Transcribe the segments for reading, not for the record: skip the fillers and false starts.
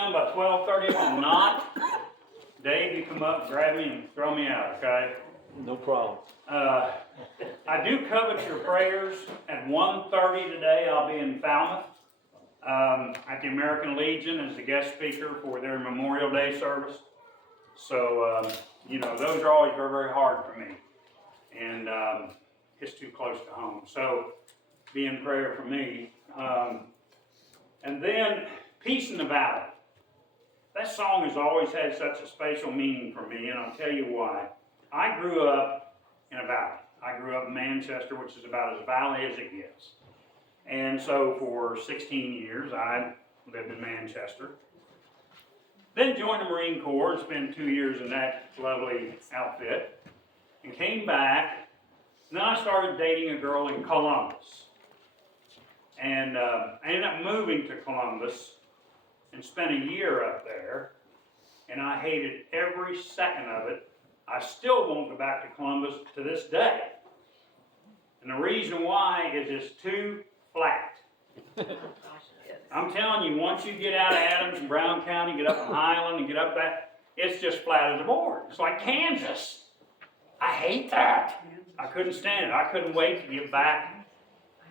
done by 12:30. If I'm not, Dave, you come up, grab me, and throw me out, okay? No problem. I do covet your prayers. At 1:30 today, I'll be in Falmouth at the American Legion as the guest speaker for their Memorial Day service. So, those are always very, very hard for me. And it's too close to home. So, be in prayer for me. And then, Peace in the Valley. That song has always had such a special meaning for me, and I'll tell you why. I grew up in a valley. I grew up in Manchester, which is about as valley as it gets. And so for 16 years, I lived in Manchester. Then joined the Marine Corps and spent 2 years in that lovely outfit. And came back. And then I started dating a girl in Columbus. And I ended up moving to Columbus and spent a year up there. And I hated every second of it. I still won't go back to Columbus to this day. And the reason why is it's too flat. I'm telling you, once you get out of Adams and Brown County, get up in Highland and get up that, it's just flat as a board. It's like Kansas. I hate that. I couldn't stand it. I couldn't wait to get back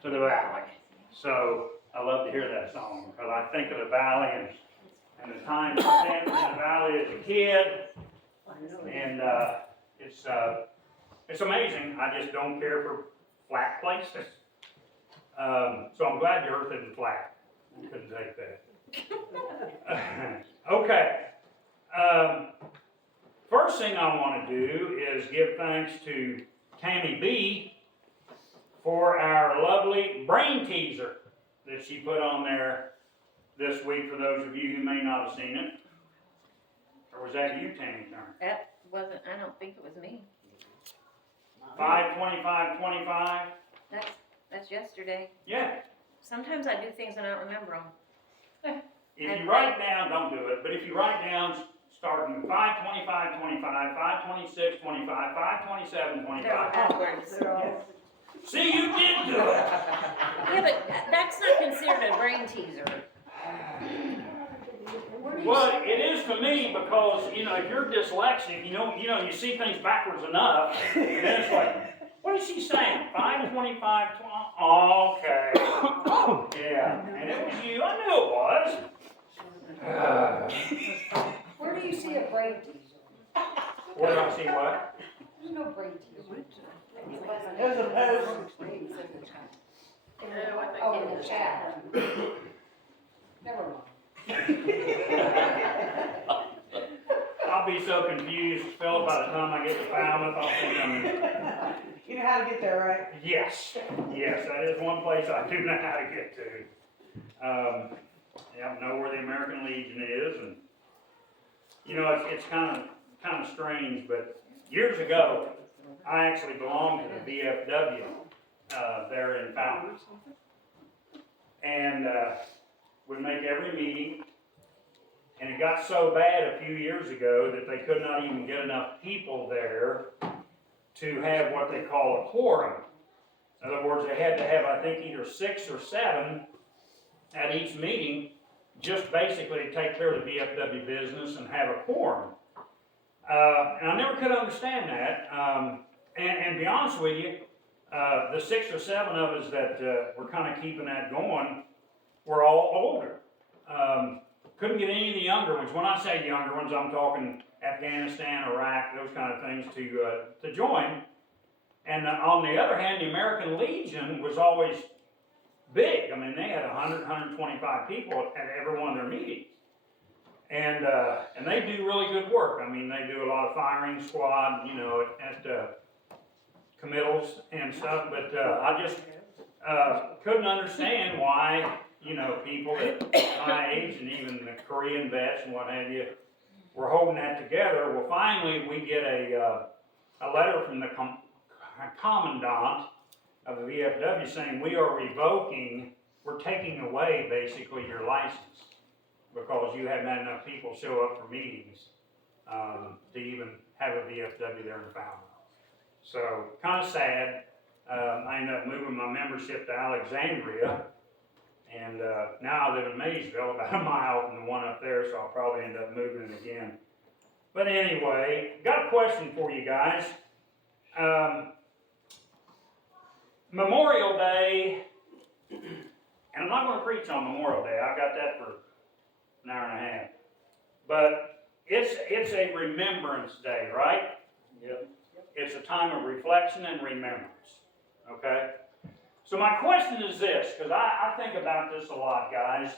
to the valley. So I love to hear that song because I think of the valley and the time I spent in the valley as a kid. And it's amazing. I just don't care for flat places. So I'm glad the earth isn't flat. I couldn't take that. Okay. First thing I want to do is give thanks to Tammy B for our lovely brain teaser that she put on there this week for those of you who may not have seen it. Or was that you, Tammy? That wasn't, I don't think it was me. 5/25/25. That's yesterday. Yeah. Sometimes I do things and I don't remember them. If you write down, don't do it, but if you write down starting 5/25/25, 5/26/25, 5/27/25. They're backwards. See, you did do it. Yeah, but that's not considered a brain teaser. Well, it is to me because, if you're dyslexic, you see things backwards enough, and then it's like, what is she saying? 5/25, okay. Yeah, and it was you. I knew it was. Where do you see a brain teaser? Where do I see what? There's no brain teaser. There's a post. Oh, in the chat. Never mind. I'll be so confused, Phil, by the time I get to Falmouth, I'll think I'm in. You know how to get there, right? Yes, that is one place I do know how to get to. I know where the American Legion is, and it's kind of strange. But years ago, I actually belonged to the VFW there in Falmouth, and would make every meeting. And it got so bad a few years ago that they could not even get enough people there to have what they call a quorum. In other words, they had to have, I think, either 6 or 7 at each meeting, just basically to take care of the VFW business and have a quorum. And I never could understand that. And to be honest with you, the 6 or 7 of us that were kind of keeping that going were all older. Couldn't get any of the younger ones. When I say younger ones, I'm talking Afghanistan, Iraq, those kind of things to join. And on the other hand, the American Legion was always big. I mean, they had 100, 125 people at every one of their meetings. And they do really good work. I mean, they do a lot of firing squad, at committals and stuff. But I just couldn't understand why, people at my age and even the Korean vets and what have you were holding that together. Well, finally, we get a letter from the commandant of the VFW saying we are we're taking away basically your license because you haven't had enough people show up for meetings to even have a VFW there in Falmouth. So, kind of sad. I ended up moving my membership to Alexandria, And now I live in Maysville, about a mile from the one up there, so I'll probably end up moving it again. But anyway, got a question for you guys. Memorial Day, and I'm not going to preach on Memorial Day. I've got that for an hour and a half. But it's a remembrance day, right? Yep. It's a time of reflection and remembrance. Okay? So my question is this, because I think about this a lot, guys.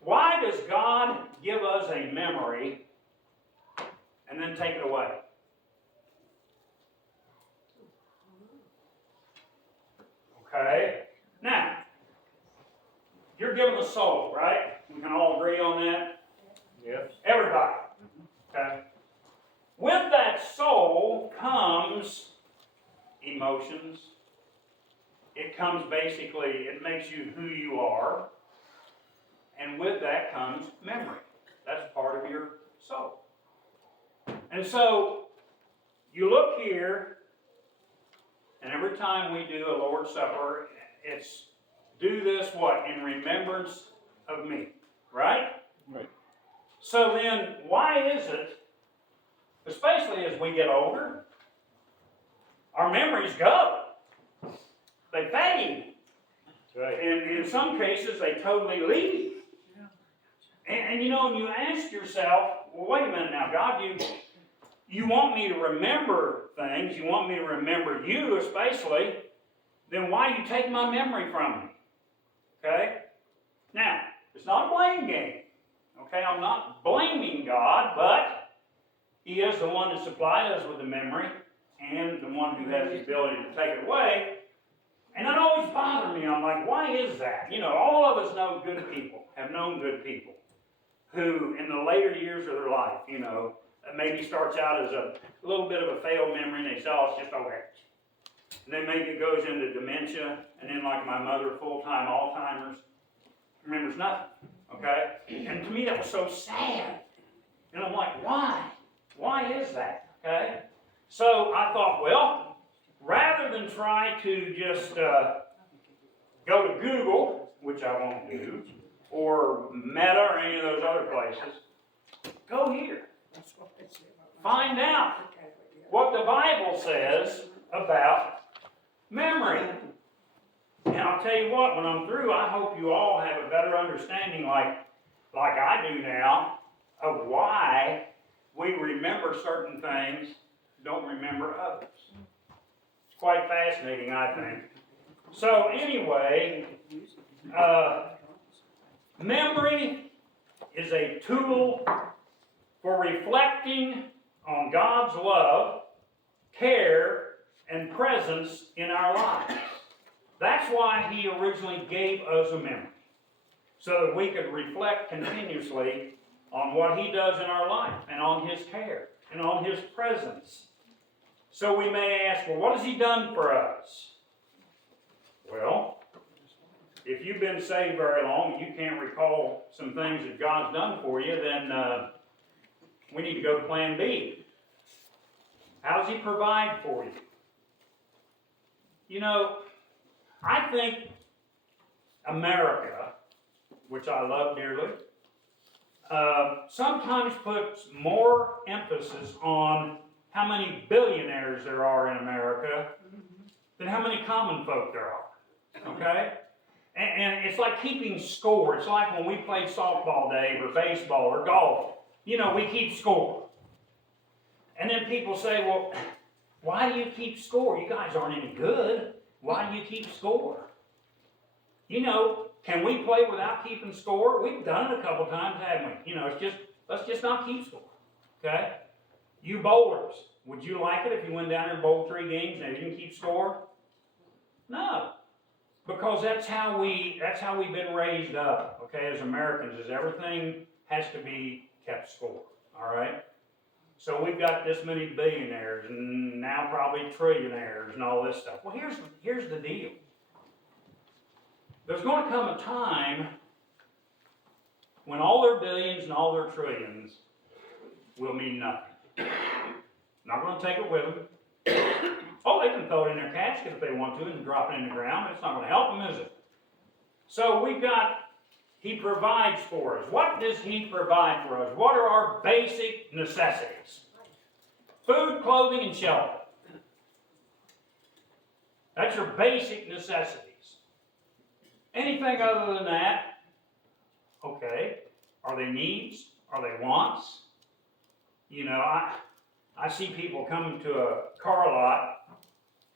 Why does God give us a memory and then take it away? Okay? Now, you're given a soul, right? We can all agree on that? Yep. Everybody. Okay? With that soul comes emotions. It comes basically, it makes you who you are. And with that comes memory. That's part of your soul. And so, you look here, and every time we do a Lord's Supper, it's do this what? In remembrance of me. Right? Right. So then, why is it, especially as we get older, our memories go? They fade. That's right. And in some cases, they totally leave. And you know, and you ask yourself, well, wait a minute now, God, you want me to remember things, you want me to remember you especially, then why do you take my memory from me? Okay? Now, it's not a blame game. Okay, I'm not blaming God, but He is the one that supplied us with the memory and the one who has the ability to take it away. And that always bothered me. I'm like, why is that? You know, all of us know good people, have known good people, who in the later years of their life, you know, maybe starts out as a little bit of a failed memory, and they say, oh, it's just okay. And then maybe it goes into dementia, and then like my mother, full-time Alzheimer's, remembers nothing, okay? And to me that was so sad. And I'm like, why? Why is that, okay? So I thought, well, rather than try to just go to Google, which I won't do, or Meta or any of those other places, go here. Find out what the Bible says about memory. And I'll tell you what, when I'm through, I hope you all have a better understanding, like I do now, of why we remember certain things, don't remember others. It's quite fascinating, I think. So anyway, memory is a tool for reflecting on God's love, care, and presence in our lives. That's why He originally gave us a memory, so that we could reflect continuously on what He does in our life, and on His care, and on His presence. So we may ask, well, what has He done for us? Well, if you've been saved very long and you can't recall some things that God's done for you, then we need to go to plan B. How does He provide for you? You know, I think America, which I love dearly, sometimes puts more emphasis on how many billionaires there are in America than how many common folk there are. Okay? And it's like keeping score. It's like when we played softball, Dave, or baseball, or golf. You know, we keep score. And then people say, well, why do you keep score? You guys aren't any good. Why do you keep score? You know, can we play without keeping score? We've done it a couple times, haven't we? You know, let's just not keep score. Okay? You bowlers, would you like it if you went down there and bowled 3 games and didn't keep score? No. Because that's how we've been raised up, okay, as Americans, is everything has to be kept score. All right? So we've got this many billionaires and now probably trillionaires and all this stuff. Well, here's the deal. There's going to come a time when all their billions and all their trillions will mean nothing. Not going to take it with them. Oh, they can throw it in their casket if they want to and drop it in the ground. It's not going to help them, is it? So we've got, He provides for us. What does He provide for us? What are our basic necessities? Food, clothing, and shelter. That's your basic necessities. Anything other than that, okay. Are they needs? Are they wants? You know, I see people coming to a car lot,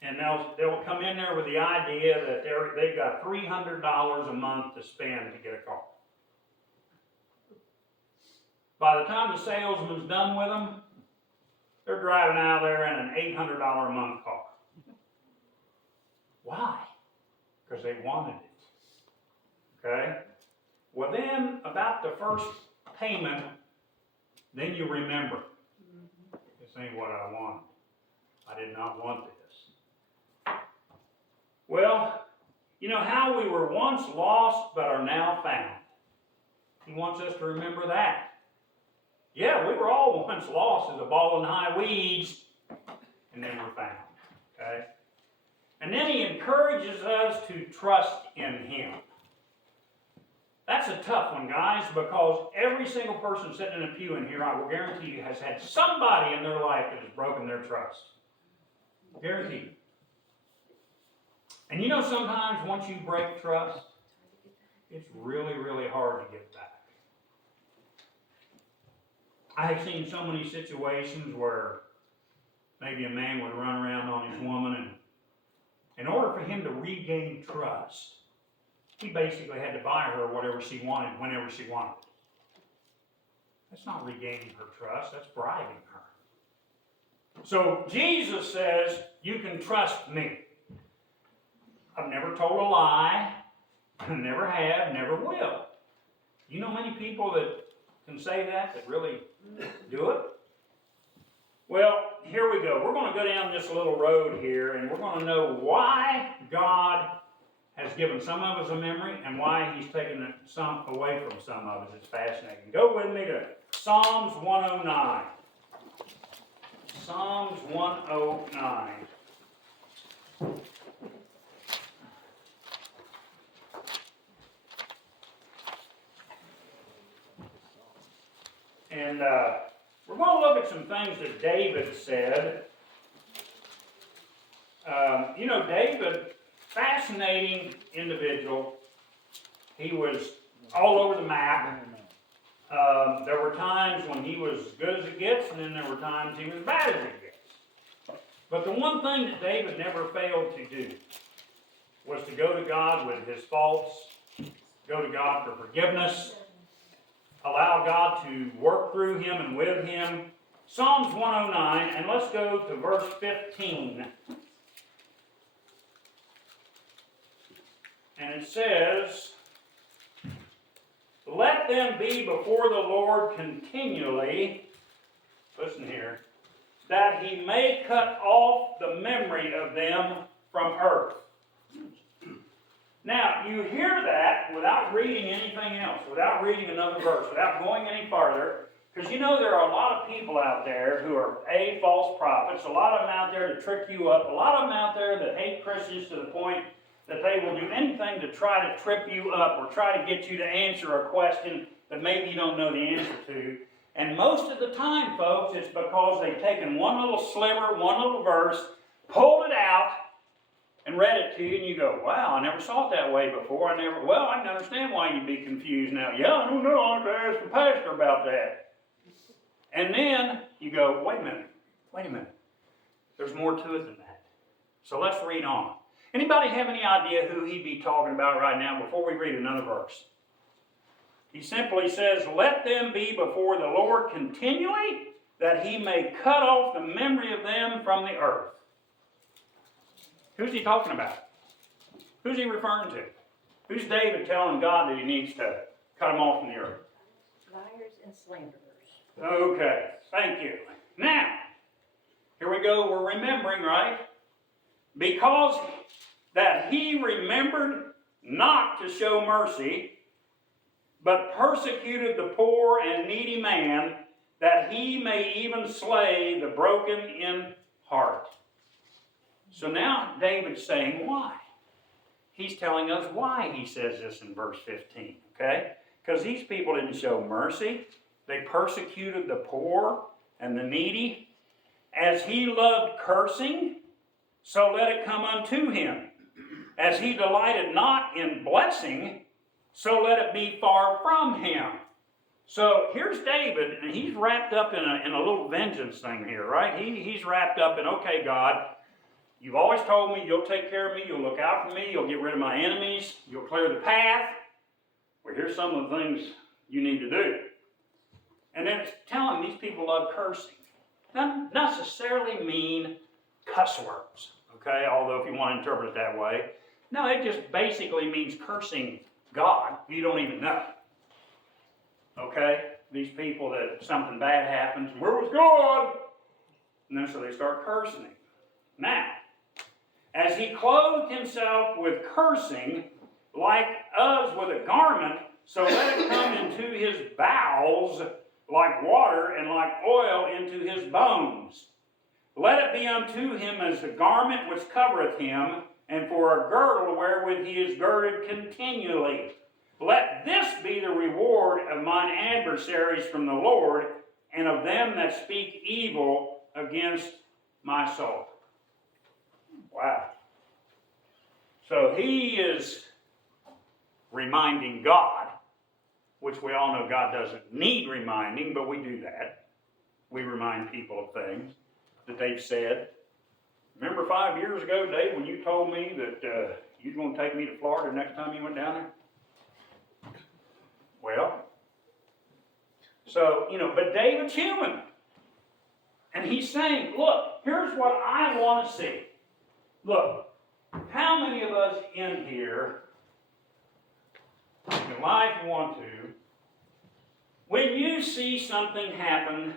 and they'll come in there with the idea that they've got $300 a month to spend to get a car. By the time the salesman's done with them, they're driving out there in an $800 a month car. Why? Because they wanted it. Okay? Well then, about the first payment, then you remember. This ain't what I wanted. I did not want this. Well, you know how we were once lost but are now found. He wants us to remember that. Yeah, we were all once lost as a ball in high weeds, and then we're found. Okay? And then He encourages us to trust in Him. That's a tough one, guys, because every single person sitting in a pew in here, I will guarantee you, has had somebody in their life that has broken their trust. Guaranteed. And you know, sometimes once you break trust, it's really, really hard to get back. I have seen so many situations where maybe a man would run around on his woman, and in order for him to regain trust, he basically had to buy her whatever she wanted, whenever she wanted it. That's not regaining her trust, that's bribing her. So Jesus says, you can trust me. I've never told a lie, never have, never will. You know many people that can say that really do it? Well, here we go. We're going to go down this little road here, and we're going to know why God has given some of us a memory and why He's taken some away from some of us. It's fascinating. Go with me to Psalms 109. Psalms 109. And we're going to look at some things that David said. You know, David, fascinating individual. He was all over the map. There were times when he was as good as it gets, and then there were times he was as bad as it gets. But the one thing that David never failed to do was to go to God with his faults, go to God for forgiveness, allow God to work through him and with him. Psalms 109, and let's go to verse 15. And it says, let them be before the Lord continually, listen here, that He may cut off the memory of them from earth. Now, you hear that without reading anything else, without reading another verse, without going any farther, because you know there are a lot of people out there who are, false prophets, a lot of them out there to trick you up, a lot of them out there that hate Christians to the point that they will do anything to try to trip you up or try to get you to answer a question that maybe you don't know the answer to. And most of the time, folks, it's because they've taken one little sliver, one little verse, pulled it out, and read it to you, and you go, wow, I never saw it that way before. I can understand why you'd be confused now. Yeah, I don't know, I have to ask the pastor about that. And then you go, wait a minute. There's more to it than that. So let's read on. Anybody have any idea who he'd be talking about right now before we read another verse? He simply says, let them be before the Lord continually, that He may cut off the memory of them from the earth. Who's he talking about? Who's he referring to? Who's David telling God that he needs to cut them off from the earth? Liars and slanderers. Okay, thank you. Now, here we go, we're remembering, right? Because that He remembered not to show mercy, but persecuted the poor and needy man, that He may even slay the broken in heart. So now David's saying, why? he's telling us why he says this in verse 15, okay? Because these people didn't show mercy. They persecuted the poor and the needy. As he loved cursing, so let it come unto him. As he delighted not in blessing, so let it be far from him. So here's David, and he's wrapped up in a little vengeance thing here, right? He's wrapped up in, okay, God, you've always told me you'll take care of me, you'll look out for me, you'll get rid of my enemies, you'll clear the path. Well, here's some of the things you need to do. And then it's telling these people love cursing. Doesn't necessarily mean cuss words, okay? Although if you want to interpret it that way. No, it just basically means cursing God who you don't even know. Okay? These people that something bad happens, where was God? And then so they start cursing him. Now, as he clothed himself with cursing, like us with a garment, so let it come into his bowels like water, and like oil into his bones. Let it be unto him as the garment which covereth him, and for a girdle wherewith he is girded continually. Let this be the reward of mine adversaries from the Lord, and of them that speak evil against my soul. Wow. So he is reminding God, which we all know God doesn't need reminding, but we do that. We remind people of things that they've said. Remember 5 years ago, Dave, when you told me that you were going to take me to Florida next time you went down there? Well, so, but David's human. And he's saying, look, here's what I want to see. Look, how many of us in here, in life you want to, when you see something happen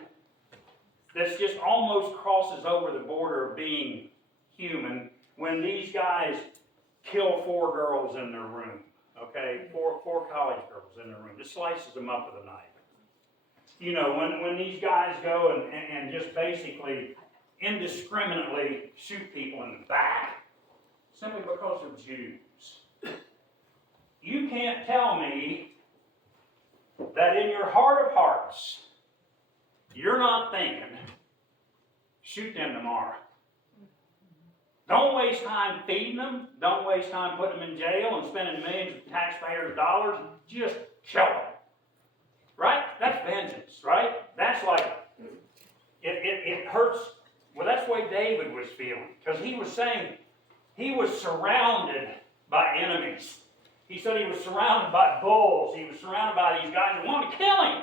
that just almost crosses over the border of being human, when these guys kill 4 girls in their room, okay, four college girls in their room, just slices them up with a knife. When these guys go and just basically indiscriminately shoot people in the back, simply because they're Jews. You can't tell me that in your heart of hearts, you're not thinking, shoot them tomorrow. Don't waste time feeding them. Don't waste time putting them in jail and spending millions of taxpayers' dollars. Just kill them. Right? That's vengeance, right? That's like, it hurts. Well, that's the way David was feeling. Because he was saying he was surrounded by enemies. He said he was surrounded by bulls. He was surrounded by these guys that wanted to kill him.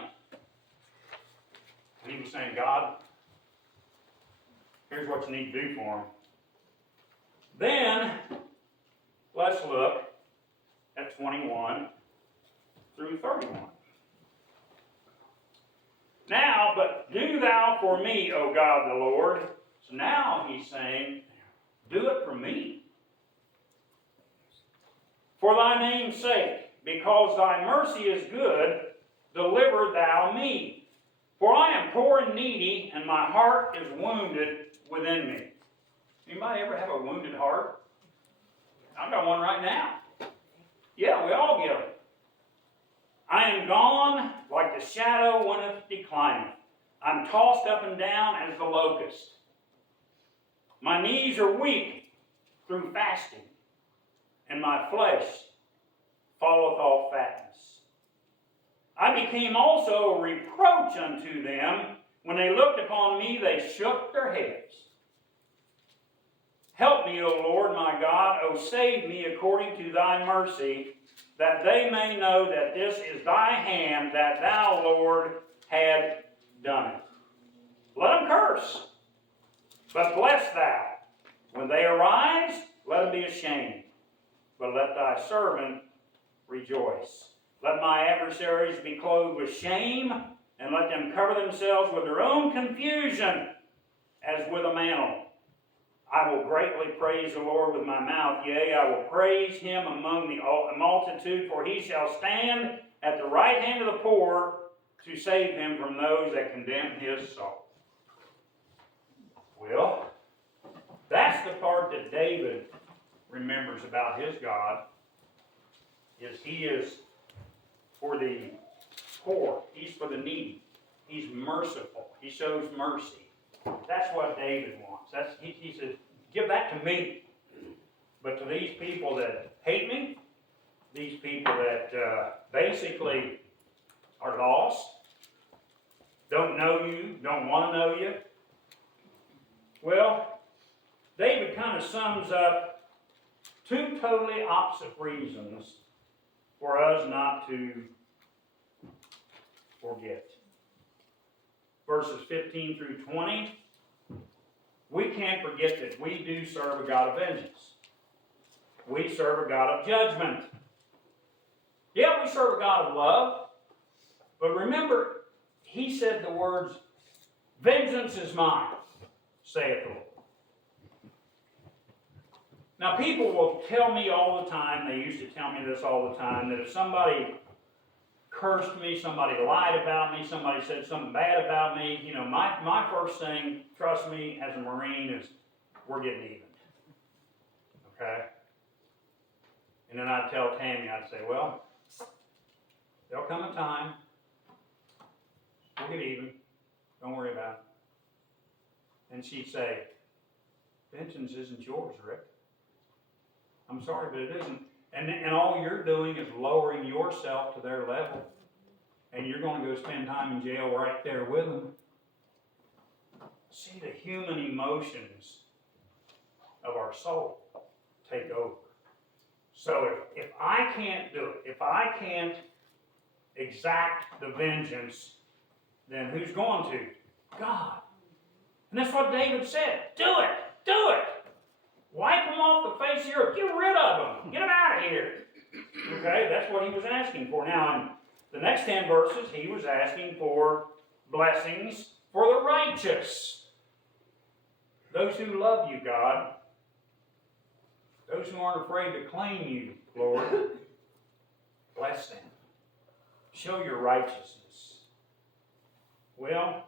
And he was saying, God, here's what you need to do for him. Then, let's look at 21 through 31. Now, but do thou for me, O God the Lord. So now he's saying, do it for me. For thy name's sake, because thy mercy is good, deliver thou me. For I am poor and needy, and my heart is wounded within me. Anybody ever have a wounded heart? I've got one right now. Yeah, we all get them. I am gone like the shadow wenteth declining. I'm tossed up and down as the locust. My knees are weak through fasting, and my flesh falleth off fatness. I became also a reproach unto them. When they looked upon me, they shook their heads. Help me, O Lord my God, O save me according to thy mercy, that they may know that this is thy hand, that thou, Lord, had done it. Let them curse, but bless thou. When they arise, let them be ashamed, but let thy servant rejoice. Let my adversaries be clothed with shame, and let them cover themselves with their own confusion, as with a mantle. I will greatly praise the Lord with my mouth. Yea, I will praise him among the multitude, for he shall stand at the right hand of the poor to save him from those that condemn his soul. Well, that's the part that David remembers about his God is he is for the poor. He's for the needy. He's merciful. He shows mercy. That's what David wants. He says, give that to me. But to these people that hate me, these people that basically are lost, don't know you, don't want to know you, well, David kind of sums up two totally opposite reasons for us not to forget. Verses 15 through 20, we can't forget that we do serve a God of vengeance. We serve a God of judgment. Yeah, we serve a God of love, but remember, he said the words, vengeance is mine, saith the Lord. Now, people will tell me all the time, they used to tell me this all the time, that if somebody cursed me, somebody lied about me, somebody said something bad about me, you know, my first thing, trust me, as a Marine, is we're getting even. Okay? And then I'd tell Tammy, I'd say, well, there'll come a time, we'll get even, don't worry about it. And she'd say, vengeance isn't yours, Rick. I'm sorry, but it isn't. And all you're doing is lowering yourself to their level. And you're going to go spend time in jail right there with them. See, the human emotions of our soul take over. So if I can't do it, if I can't exact the vengeance, then who's going to? God. And that's what David said. Do it! Do it! Wipe them off the face of the earth. Get rid of them. Get them out of here. Okay, that's what he was asking for. Now, in the next 10 verses, he was asking for blessings for the righteous. Those who love you, God. Those who aren't afraid to claim you, Lord. Bless them. Show your righteousness. Well,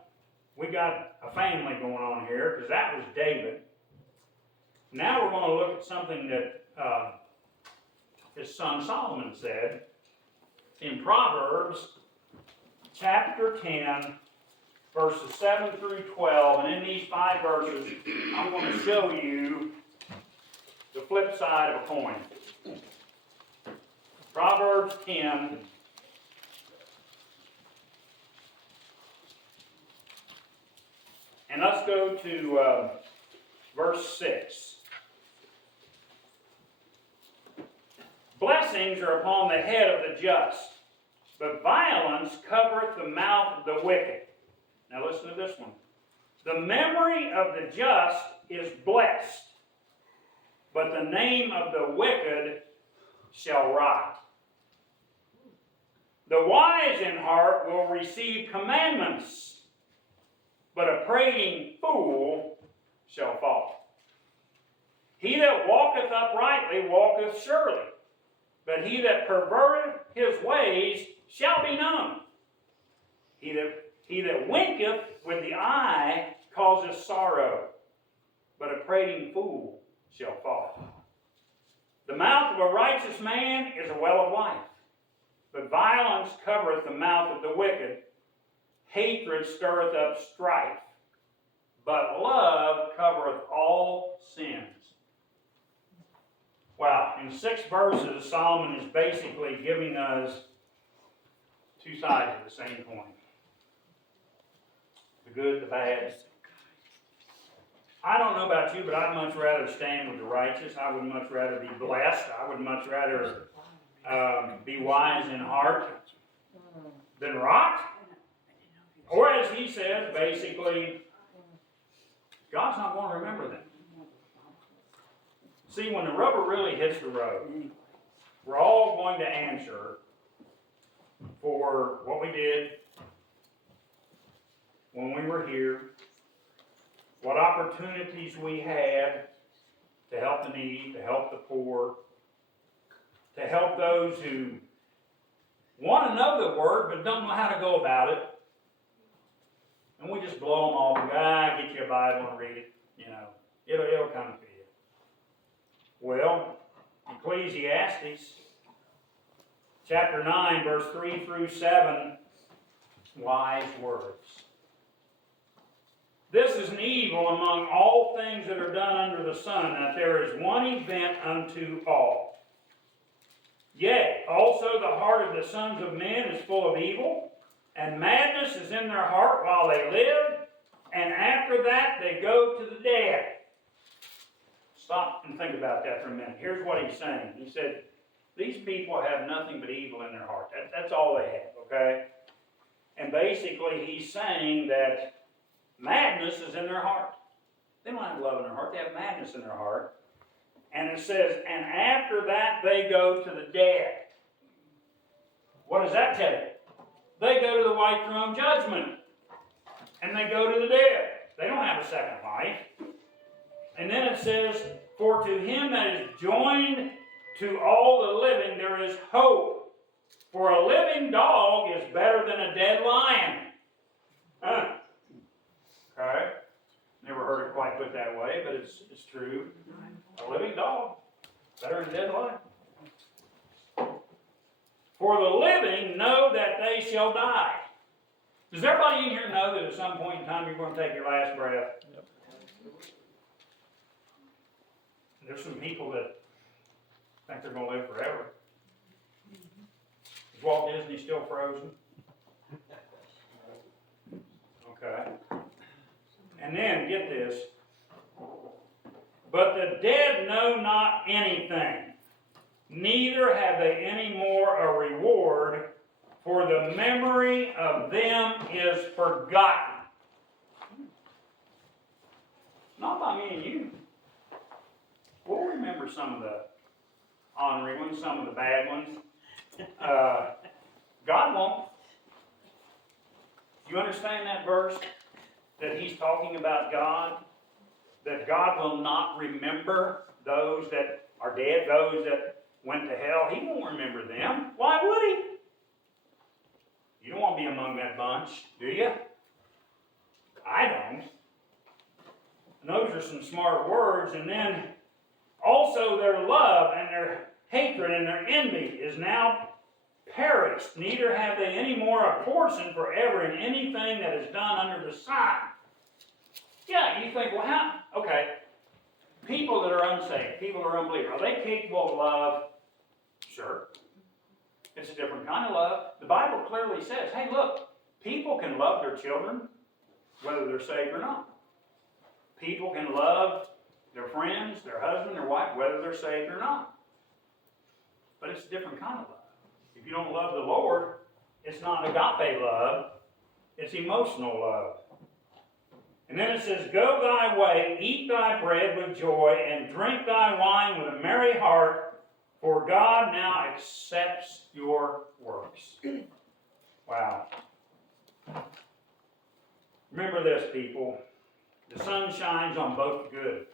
we got a family going on here, because that was David. Now we're going to look at something that his son Solomon said in Proverbs chapter 10, verses 7 through 12. And in these 5 verses, I'm going to show you the flip side of a coin. Proverbs 10. And let's go to verse 6. Blessings are upon the head of the just, but violence covereth the mouth of the wicked. Now listen to this one. The memory of the just is blessed, but the name of the wicked shall rot. The wise in heart will receive commandments, but a prating fool shall fall. He that walketh uprightly walketh surely, but he that perverteth his ways shall be known. He that winketh with the eye causeth sorrow, but a prating fool shall fall. The mouth of a righteous man is a well of life, but violence covereth the mouth of the wicked. Hatred stirreth up strife, but love covereth all sins. Wow, in 6 verses, Solomon is basically giving us 2 sides of the same coin. The good, the bad. I don't know about you, but I'd much rather stand with the righteous. I would much rather be blessed. I would much rather be wise in heart than rot. Or as he says, basically, God's not going to remember them. See, when the rubber really hits the road, we're all going to answer for what we did when we were here, what opportunities we had to help the needy, to help the poor, to help those who want to know the Word but don't know how to go about it. And we just blow them off. Get you a Bible and read it. You know, it'll come to you. Well, Ecclesiastes chapter 9, verse 3 through 7, wise words. This is an evil among all things that are done under the sun, that there is one event unto all. Yea, also the heart of the sons of men is full of evil, and madness is in their heart while they live, and after that they go to the dead. Stop and think about that for a minute. Here's what he's saying. He said, these people have nothing but evil in their heart. That's all they have, okay? And basically he's saying that madness is in their heart. They don't have love in their heart. They have madness in their heart. And it says, and after that they go to the dead. What does that tell you? They go to the white throne judgment. And they go to the dead. They don't have a second life. And then it says, for to him that is joined to all the living there is hope. For a living dog is better than a dead lion. Huh. Okay? Never heard it quite put that way, but it's true. A living dog, better than a dead lion. For the living know that they shall die. Does everybody in here know that at some point in time you're going to take your last breath? Yep. There's some people that think they're going to live forever. Is Walt Disney still frozen? Okay. And then, get this. But the dead know not anything, neither have they any more a reward, for the memory of them is forgotten. Not by me and you. We'll remember some of the honorary ones, some of the bad ones. God won't. You understand that verse? That he's talking about God? That God will not remember those that are dead, those that went to hell. He won't remember them. Why would he? You don't want to be among that bunch, do you? I don't. And those are some smart words. And then also their love and their hatred and their envy is now perished. Neither have they any more a portion forever in anything that is done under the sun. Yeah, you think, well, how? Okay. People that are unsaved, people that are unbelievers, are they capable of love? Sure. It's a different kind of love. The Bible clearly says, hey, look, people can love their children, whether they're saved or not. People can love their friends, their husband, their wife, whether they're saved or not. But it's a different kind of love. If you don't love the Lord, it's not agape love, it's emotional love. And then it says, go thy way, eat thy bread with joy, and drink thy wine with a merry heart, for God now accepts your works. Wow. Remember this, people. The sun shines on both the good.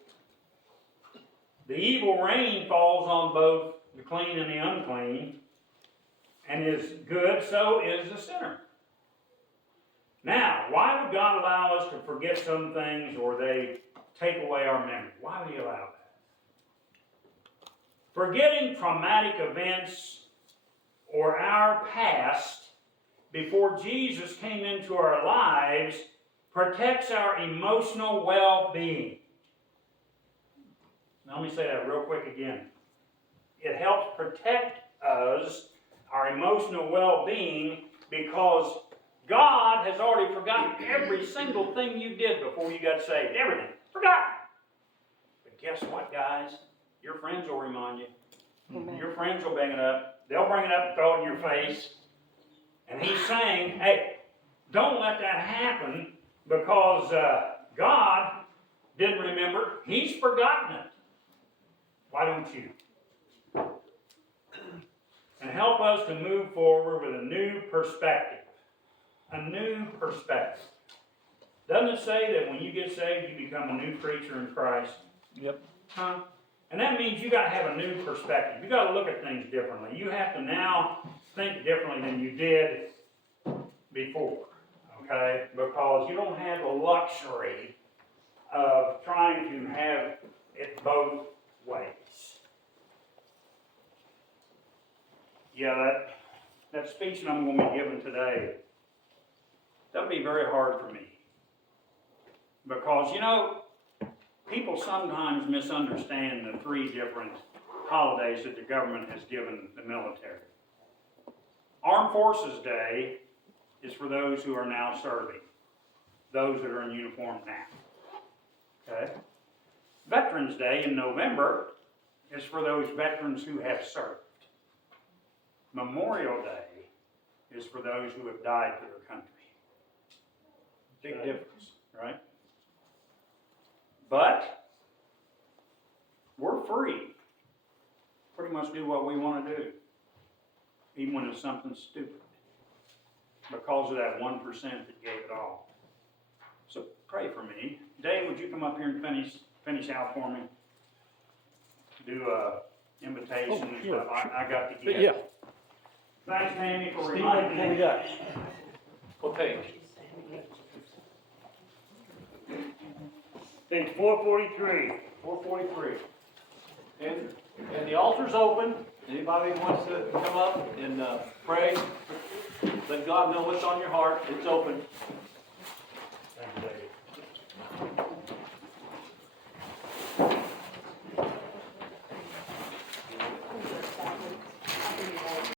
The evil rain falls on both the clean and the unclean, and is good, so is the sinner. Now, why would God allow us to forget some things, or they take away our memory? Why would he allow that? Forgetting traumatic events or our past before Jesus came into our lives protects our emotional well-being. Now, let me say that real quick again. It helps protect us, our emotional well-being, because God has already forgotten every single thing you did before you got saved. Everything. Forgotten. But guess what, guys? Your friends will remind you. Amen. Your friends will bring it up. They'll bring it up and throw it in your face. And he's saying, hey, don't let that happen, because God didn't remember. He's forgotten it. Why don't you? And help us to move forward with a new perspective. A new perspective. Doesn't it say that when you get saved, you become a new creature in Christ? Yep. Huh? And that means you got to have a new perspective. You got to look at things differently. You have to now think differently than you did before. Okay? Because you don't have the luxury of trying to have it both ways. Yeah, that speech that I'm gonna be giving today, that'll be very hard for me. Because, you know, people sometimes misunderstand the 3 different holidays that the government has given the military. Armed Forces Day is for those who are now serving, those that are in uniform now. Okay? Veterans Day in November is for those veterans who have served. Memorial Day is for those who have died for their country. Big difference, right? But we're free. Pretty much do what we want to do, even when it's something stupid, because of that 1% that gave it all. So pray for me. Dave, would you come up here and finish out for me? Do a invitation and sure. stuff. I got to get. Yeah. Thanks, Tammy, for Steve, reminding what we me. got? What page? Page 443. 443. And the altar's open. Anybody wants to come up and pray, let God know what's on your heart, it's open.